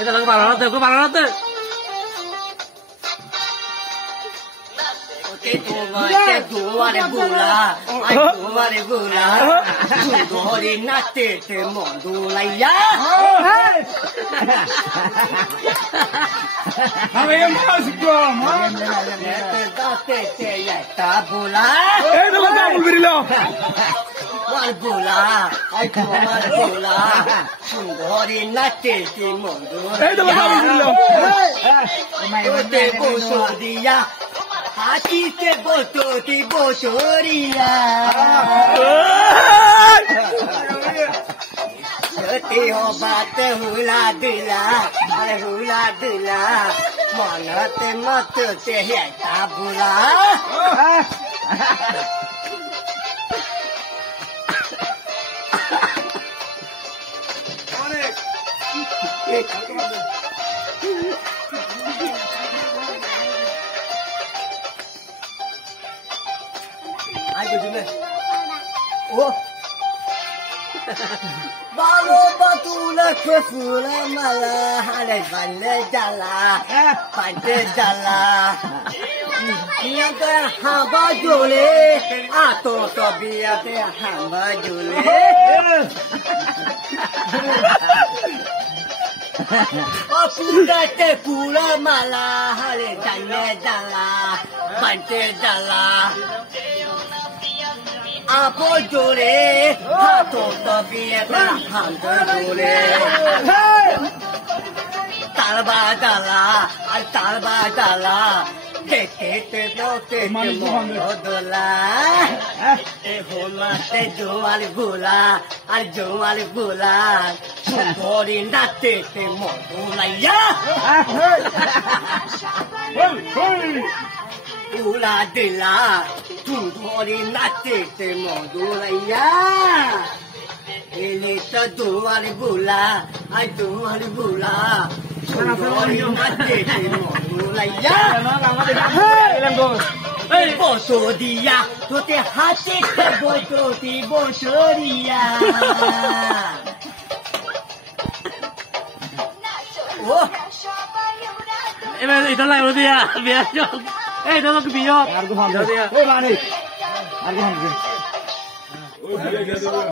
এটা লোক বানাতে বানাতে তোমারে বুলা ঘরে নাচতে মন দোলাইয়া আমি মাছ কম একটা বুলা এই তো কাবুল বিরিল তোমার বুলা তোমার বুলা ঘরে নাচতে মন এই তো কাবুল বিরিল দোলাইয়া বসো দিয়া হাতিতে বসতি বসরিয়া সত্যি হবাত হুলা দিলা আরে হুলা দিলা মনতে মততে হেতা বুলা Balu batula ke fula mala hale bande jala bande jala dia ke hamba jole ato to biya te hamba jole Apura te pula mala hale bande jala bande jala Apo jole, hato to biye ta hando jole. Talba dala, te bote mono dola. Te homa te joal bula, Sungori nate te mono la ya. Ula de la, Tungori nate te modula ya. Elita duali bula, ay duali bula. Tungori nate te modula ya. Hey, boso dia, tu te hati te boso dia. Oh. এবার এটা লাগলো দিয়া বিয়া এই তো বিয়া আর গো fun দে ওই মানে আর গো ফান দে